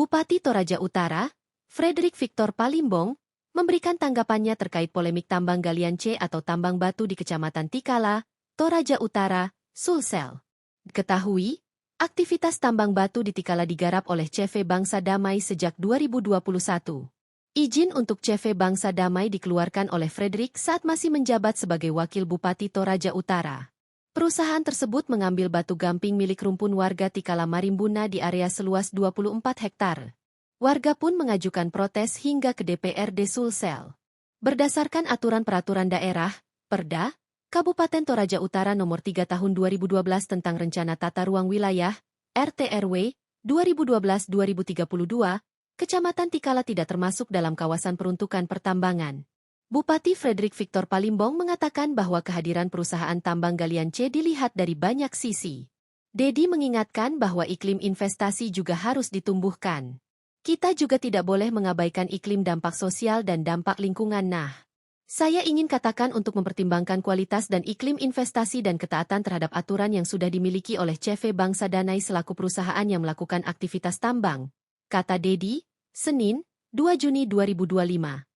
Bupati Toraja Utara, Frederick Victor Palimbong, memberikan tanggapannya terkait polemik tambang galian C atau tambang batu di Kecamatan Tikala, Toraja Utara, Sulsel. Diketahui, aktivitas tambang batu di Tikala digarap oleh CV Bangsa Damai sejak 2021. Izin untuk CV Bangsa Damai dikeluarkan oleh Frederick saat masih menjabat sebagai Wakil Bupati Toraja Utara. Perusahaan tersebut mengambil batu gamping milik rumpun warga Tikala Marimbuna di area seluas 24 hektar. Warga pun mengajukan protes hingga ke DPRD Sulsel. Berdasarkan Aturan Peraturan Daerah, Perda, Kabupaten Toraja Utara Nomor 3 Tahun 2012 tentang Rencana Tata Ruang Wilayah, RTRW, 2012-2032, Kecamatan Tikala tidak termasuk dalam kawasan peruntukan pertambangan. Bupati Frederick Victor Palimbong mengatakan bahwa kehadiran perusahaan tambang galian C dilihat dari banyak sisi. Dedi mengingatkan bahwa iklim investasi juga harus ditumbuhkan. Kita juga tidak boleh mengabaikan iklim dampak sosial dan dampak lingkungan. Saya ingin katakan untuk mempertimbangkan kualitas dan iklim investasi dan ketaatan terhadap aturan yang sudah dimiliki oleh CV Bangsa Danai selaku perusahaan yang melakukan aktivitas tambang, kata Dedi, Senin, 2 Juni 2025.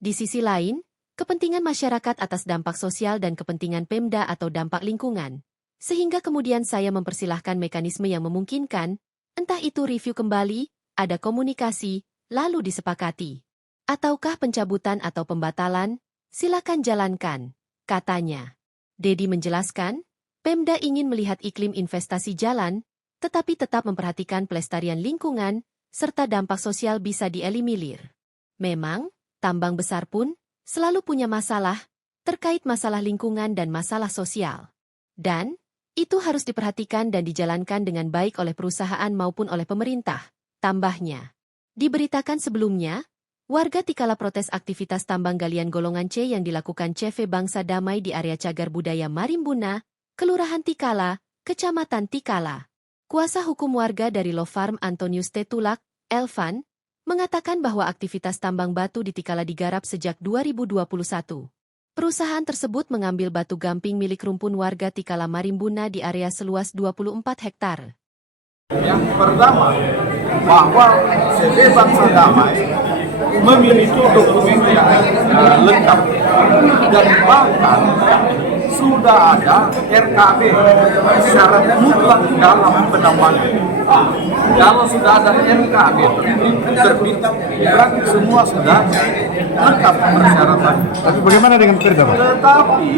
Di sisi lain, kepentingan masyarakat atas dampak sosial dan kepentingan Pemda atau dampak lingkungan, sehingga kemudian saya mempersilahkan mekanisme yang memungkinkan, entah itu review kembali, ada komunikasi, lalu disepakati. Ataukah pencabutan atau pembatalan, silakan jalankan, katanya. Dedi menjelaskan, Pemda ingin melihat iklim investasi jalan, tetapi tetap memperhatikan pelestarian lingkungan, serta dampak sosial bisa dieliminir. Memang, tambang besar pun selalu punya masalah terkait masalah lingkungan dan masalah sosial. Dan, itu harus diperhatikan dan dijalankan dengan baik oleh perusahaan maupun oleh pemerintah, tambahnya. Diberitakan sebelumnya, warga Tikala protes aktivitas tambang galian golongan C yang dilakukan CV Bangsa Damai di area Cagar Budaya Marimbuna, Kelurahan Tikala, Kecamatan Tikala. Kuasa hukum warga dari Law Farm Antonius Tetulak, Elvan, mengatakan bahwa aktivitas tambang batu di Tikala digarap sejak 2021. Perusahaan tersebut mengambil batu gamping milik rumpun warga Tikala Marimbuna di area seluas 24 hektar. Yang pertama, bahwa CV Bangsa Damai memiliki dokumen yang lengkap dan bahkan sudah ada RKB syarat mutlak dalam penambangan. Kalau sudah ada RKB terbit, berarti semua sudah lengkap persyaratannya. Tapi bagaimana dengan Perda, Pak? Tetapi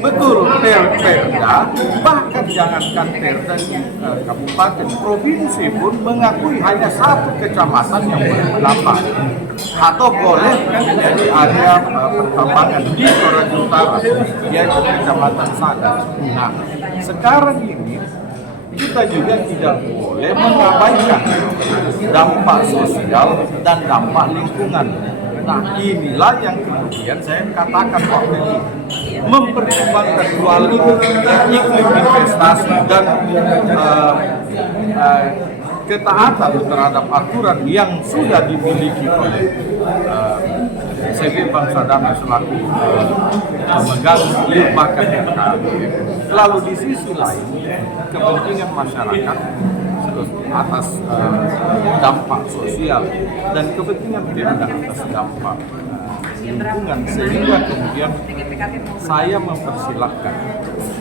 betul Perda, bahkan jangankan Perda di kabupaten, provinsi pun mengakui hanya satu kecamatan yang boleh menambang atau boleh menjadi area pertambangan di Toraja Utara, yaitu Kecamatan Sadar. Nah, sekarang ini kita juga tidak boleh mengabaikan dampak sosial dan dampak lingkungan. Nah, inilah yang kemudian saya katakan waktu ini, mempertimbangkan dua iklim investasi dan ketaatan terhadap aturan yang sudah dimiliki oleh CV Bangsa Damai selaku pemegang lembaga RKB. Lalu di sisi lain, kepentingan masyarakat atas dampak sosial dan kepentingan Pemda atas dampak lingkungan, sehingga kemudian saya mempersilahkan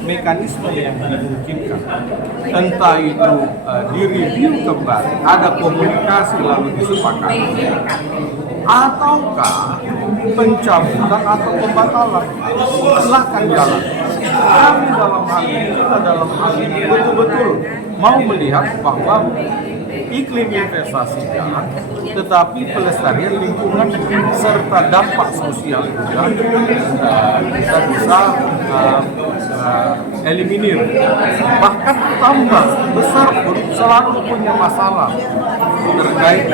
mekanisme yang dimungkinkan, entah itu direview kembali, ada komunikasi lalu disepakati, ataukah pencabutan atau pembatalan, silahkan jalan. Kami dalam hal ini, kita dalam hal ini betul-betul mau melihat bahwa iklim investasi jalan, tetapi pelestarian lingkungan serta dampak sosial juga kita bisa eliminir. Bahkan tambang besar pun selalu punya masalah terkait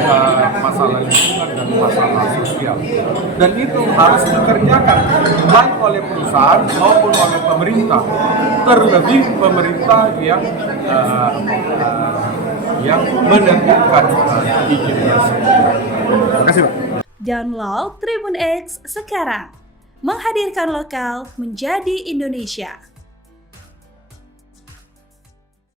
masalah lingkungan dan masalah sosial. Dan itu harus dikerjakan baik oleh perusahaan maupun oleh pemerintah. Terlebih pemerintah yang menerbitkan izin tersebut. Terima kasih, Pak. Download Tribun X sekarang. Menghadirkan lokal menjadi Indonesia.